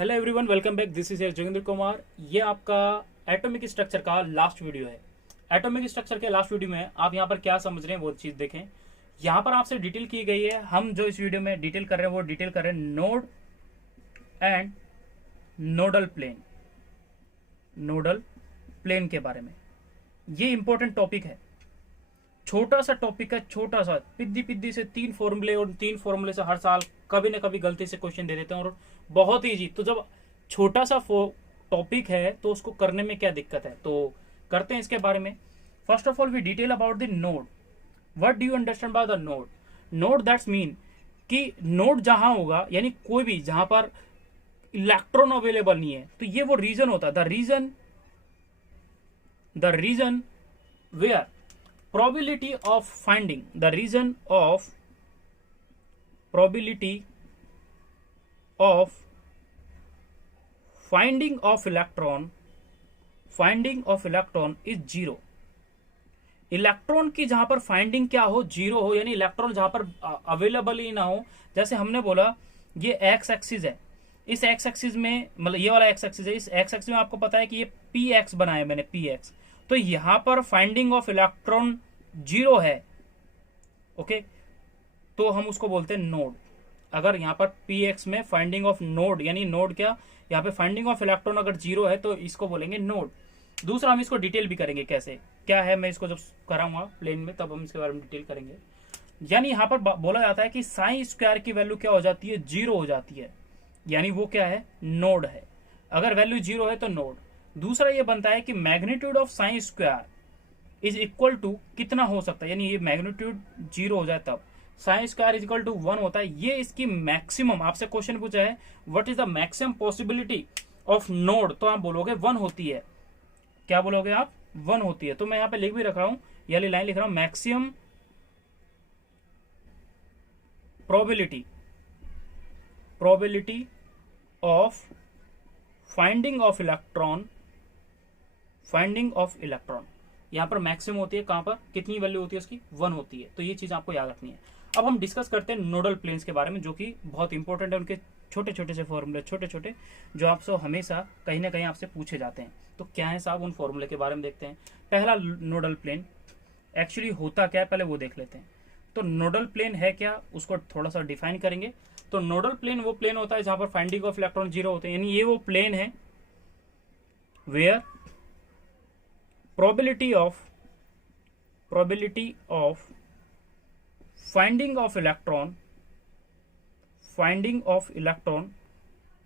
Hello everyone, welcome back. This is Joginder Kumar. ये आपका atomic structure का लास्ट वीडियो है। एटॉमिक स्ट्रक्चर के लास्ट वीडियो में आप यहाँ पर क्या समझ रहे हैं वो चीज देखें। यहाँ पर आपसे डिटेल की गई है। हम जो इस वीडियो में डिटेल कर रहे हैं वो डिटेल कर रहे हैं node and nodal plane. Nodal plane के बारे में ये इंपॉर्टेंट टॉपिक है। छोटा सा टॉपिक है, छोटा सा पिद्दी पिद्दी से तीन फॉर्मूले, और तीन फॉर्मूले से हर साल कभी ना कभी गलती से क्वेश्चन दे देते हैं और बहुत इजी। तो जब छोटा सा टॉपिक है तो उसको करने में क्या दिक्कत है, तो करते हैं इसके बारे में। First of all we detail about the node. What do you understand by the node? Node that's mean कि नोड जहां होगा, यानी कोई भी जहां पर इलेक्ट्रॉन अवेलेबल नहीं है, तो ये वो रीजन होता है। The region where probability of finding the reason of probability of finding of electron is zero। Electron की जहां पर फाइंडिंग क्या हो, जीरो हो, यानी इलेक्ट्रॉन जहां पर अवेलेबल ही ना हो। जैसे हमने बोला ये एक्स एक्सिस है, इस एक्स एक्सिस में मतलब ये वाला एक्स एक्सिस है, इस एक्स एक्सिस में आपको पता है कि ये पी एक्स बनाया मैंने, पी एक्स। तो यहां पर फाइंडिंग ऑफ इलेक्ट्रॉन जीरो है, ओके, तो हम उसको बोलते हैं नोड। अगर यहाँ पर पी एक्स में फाइंडिंग ऑफ नोड, यानी नोड क्या, यहाँ पे फाइंडिंग ऑफ इलेक्ट्रॉन अगर जीरो है तो इसको बोलेंगे नोड। दूसरा हम इसको डिटेल भी करेंगे कैसे क्या है, मैं इसको जब कराऊंगा प्लेन में तब हम इसके बारे में डिटेल करेंगे। यानी यहाँ पर बोला जाता है कि साइन स्क्वायर की वैल्यू क्या हो जाती है, जीरो हो जाती है, यानी वो क्या है, नोड है। अगर वैल्यू जीरो है तो नोड। दूसरा ये बनता है कि magnitude of sine square is equal to कितना हो सकता है, यानी ये मैग्नीट्यूड जीरो हो जाए तब sine square is equal to 1 होता है। ये इसकी मैक्सिमम, आपसे क्वेश्चन पूछा है what is the maximum possibility of node, तो आप बोलोगे 1 होती है। क्या बोलोगे आप, 1 होती है। तो मैं यहाँ पे लिख भी रख रहा हूं, ये लाइन लिख रहा हूं, maximum probability of finding of electron, यहां पर मैक्सिमम होती है। कहां पर, कितनी वैल्यू होती है उसकी, 1 होती है। तो ये चीज आपको याद रखनी है। अब हम डिस्कस करते हैं नोडल प्लेन्स के बारे में, जो कि बहुत इंपॉर्टेंट है। उनके छोटे छोटे से फॉर्मूले, छोटे छोटे जो आपसे हमेशा कहीं ना कहीं आपसे पूछे जाते हैं। तो क्या है साहब, उन फॉर्मूले के बारे में देखते हैं। पहला नोडल प्लेन एक्चुअली होता क्या है पहले वो देख लेते हैं। तो नोडल प्लेन है क्या, उसको थोड़ा सा डिफाइन करेंगे। तो नोडल प्लेन वो प्लेन होता है जहां पर फाइंडिंग ऑफ इलेक्ट्रॉन जीरो होते हैं, यानी ये वो प्लेन है where probability of finding of electron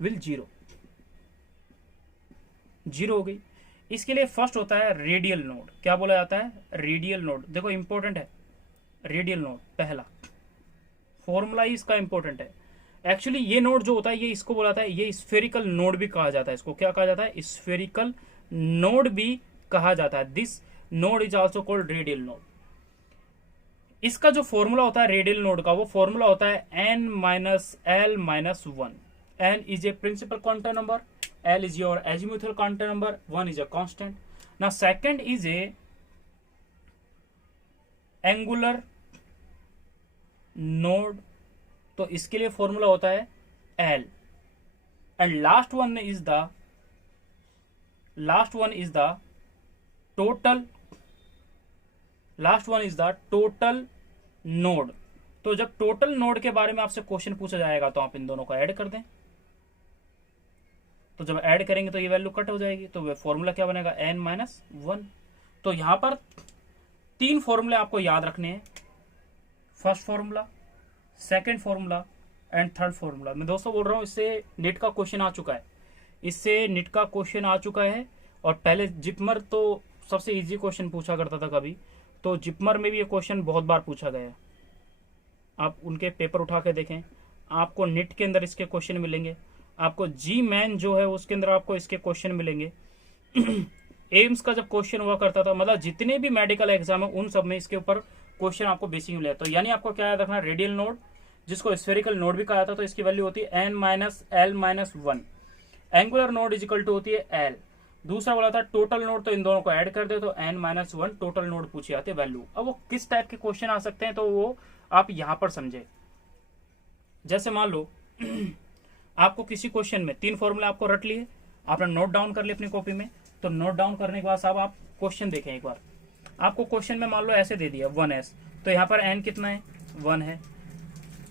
will zero हो गई। इसके लिए फर्स्ट होता है रेडियल नोड। क्या बोला जाता है, रेडियल नोड। देखो इंपॉर्टेंट है रेडियल नोड, पहला फॉर्मूला ही इसका इंपॉर्टेंट है। एक्चुअली ये नोड जो होता है ये इसको बोला जाता है, ये स्फेरिकल नोड भी कहा जाता है। इसको क्या कहा जाता है, स्फेरिकल नोड भी कहा जाता है। This node is also called radial node. इसका जो फॉर्मूला होता है रेडियल नोड का, वो फॉर्मूला होता है n minus l minus 1। n is a principal quantum number, l is your azimuthal quantum number, 1 is a constant. ना second is a angular node, तो इसके लिए फॉर्मूला होता है l। And last one is the total node. तो जब total node के बारे में आपसे क्वेश्चन पूछा जाएगा तो आप इन दोनों को ऐड कर दें। तो जब ऐड करेंगे तो ये वैल्यू कट हो जाएगी, तो फॉर्मूला क्या बनेगा, n माइनस 1। तो यहां पर 3 फॉर्मूले आपको याद रखने हैं, first formula, second formula and third formula. मैं दोस्तों बोल रहा हूं इससे नेट का क्वेश्चन आ चुका है। और पहले जिपमर तो सबसे इजी क्वेश्चन पूछा करता था कभी, तो जिपमर में भी ये क्वेश्चन बहुत बार पूछा गया। आप उनके पेपर उठा के देखें, आपको नेट के अंदर इसके क्वेश्चन मिलेंगे, आपको जी मैन जो है उसके अंदर आपको इसके क्वेश्चन मिलेंगे। एम्स का जब क्वेश्चन हुआ करता था, मतलब जितने भी मेडिकल एग्जाम है उन सब में इसके ऊपर क्वेश्चन आपको बेसिक मिले। तो यानी आपको क्या याद रखना, रेडियल नोड जिसको स्फेरिकल नोड भी कहा जाता है, तो इसकी वैल्यू होती है n minus l minus 1। Angular node is equal to होती है l। दूसरा बोला था टोटल नोड, तो इन दोनों को ऐड कर दे तो n माइनस 1 टोटल नोड पूछी जाती है वैल्यू। अब वो किस टाइप के क्वेश्चन आ सकते हैं तो वो आप यहां पर समझे। जैसे मान लो आपको किसी क्वेश्चन में 3 फॉर्मूला आपको रट लिए, आपने नोट डाउन कर लिए अपनी कॉपी में, तो नोट डाउन करने के बाद साहब आप क्वेश्चन देखें एक बार। आपको क्वेश्चन में मान लो ऐसे दे दिया 1s, तो यहाँ पर n कितना है 1 है,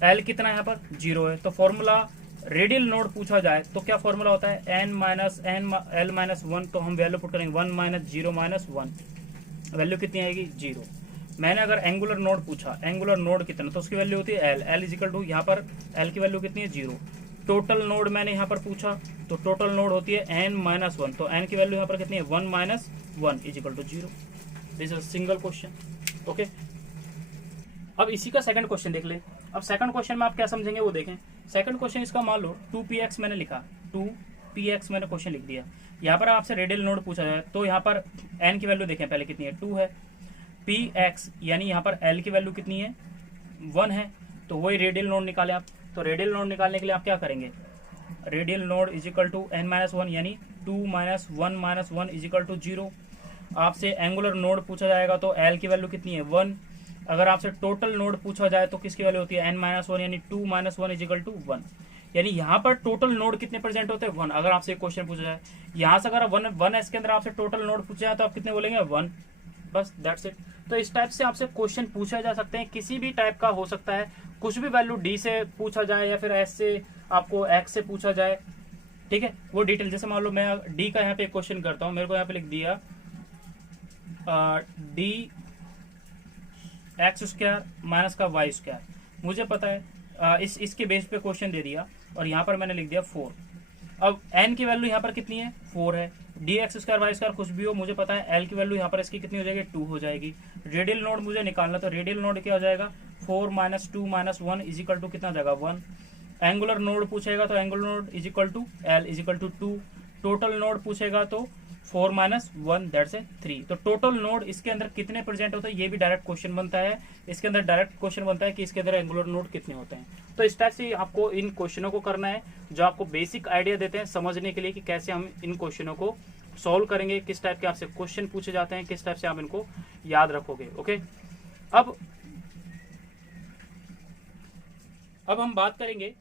l कितना है यहाँ पर 0 है। तो फॉर्मूला रेडियल नोड पूछा जाए तो क्या फॉर्मूला होता है n माइनस l माइनस 1, तो हम वैल्यू पुट करेंगे 1 माइनस 0 माइनस 1, वैल्यू कितनी आएगी 0। मैंने अगर एंगुलर नोड पूछा, एंगुलर नोड कितना, तो उसकी वैल्यू होती है l इजिकल टू, यहाँ पर l की वैल्यू कितनी है 0। टोटल नोड मैंने यहाँ पर पूछा, तो टोटल नोड होती है n माइनस 1, तो n की वैल्यू यहाँ पर कितनी है 1 minus 1 is equal to 0। This is single question. Okay, अब इसी का सेकंड क्वेश्चन देख ले। अब सेकंड क्वेश्चन में आप क्या समझेंगे वो देखें। सेकंड क्वेश्चन इसका मान लो 2px मैंने लिखा, 2px मैंने क्वेश्चन लिख दिया। यहाँ पर आपसे रेडियल नोड पूछा जाए तो यहाँ पर n की वैल्यू देखें पहले कितनी है 2 है, px यानी यहाँ पर l की वैल्यू कितनी है 1 है, तो वही रेडियल नोड निकाले आप। तो रेडियल नोड निकालने के लिए आप क्या करेंगे, radial node is equal to n minus 1 यानी 2 minus 1 minus 1 is equal to 0। आपसे एंगुलर नोड पूछा जाएगा तो l की वैल्यू कितनी है 1। अगर आपसे टोटल नोड पूछा जाए तो किसकी वैल्यू होती है n माइनस 1 यानी 2 माइनस 1 इज इक्वल टू 1। यानी यहाँ पर टोटल नोड कितने प्रेजेंट होते हैं 1। अगर आपसे क्वेश्चन पूछा जाए यहाँ से अगर 1s के अंदर आपसे टोटल नोड पूछा जाए तो आप कितने बोलेंगे 1, बस दैट्स इट। तो इस टाइप से आपसे क्वेश्चन पूछा जा सकते हैं, किसी भी टाइप का हो सकता है, कुछ भी वैल्यू d से पूछा जाए या फिर s से, आपको x से पूछा जाए, ठीक है, वो डिटेल। जैसे मान लो मैं d का यहाँ पे क्वेश्चन करता हूँ, मेरे को यहाँ पे लिख दिया d एक्स स्क्वायर माइनस का वाई स्क्वायर, मुझे पता है इसके बेस पे क्वेश्चन दे दिया और यहाँ पर मैंने लिख दिया 4। अब n की वैल्यू यहाँ पर कितनी है 4 है, d x square y square कुछ भी हो, मुझे पता है l की वैल्यू यहाँ पर इसकी कितनी हो जाएगी 2 हो जाएगी। रेडियल नोड मुझे निकालना, तो रेडियल नोड क्या हो जाएगा 4 minus 2 minus 1 is equal to कितना जाएगा 1। एंगुलर नोड पूछेगा तो angular node is equal to l is equal to 2। Total node पूछेगा तो 4 माइनस 1 दैट्स 3। तो टोटल नोड इसके अंदर कितने प्रेजेंट होते हैं ये भी डायरेक्ट क्वेश्चन बनता है। इसके अंदर डायरेक्ट क्वेश्चन बनता है कि इसके अंदर एंगुलर नोड कितने होते हैं। तो इस टाइप से आपको इन क्वेश्चनों को करना है जो आपको बेसिक आइडिया देते हैं समझने के लिए कि कैसे हम इन क्वेश्चनों को सॉल्व करेंगे, किस टाइप के आपसे क्वेश्चन पूछे जाते हैं, किस टाइप से आप इनको याद रखोगे। ओके, अब हम बात करेंगे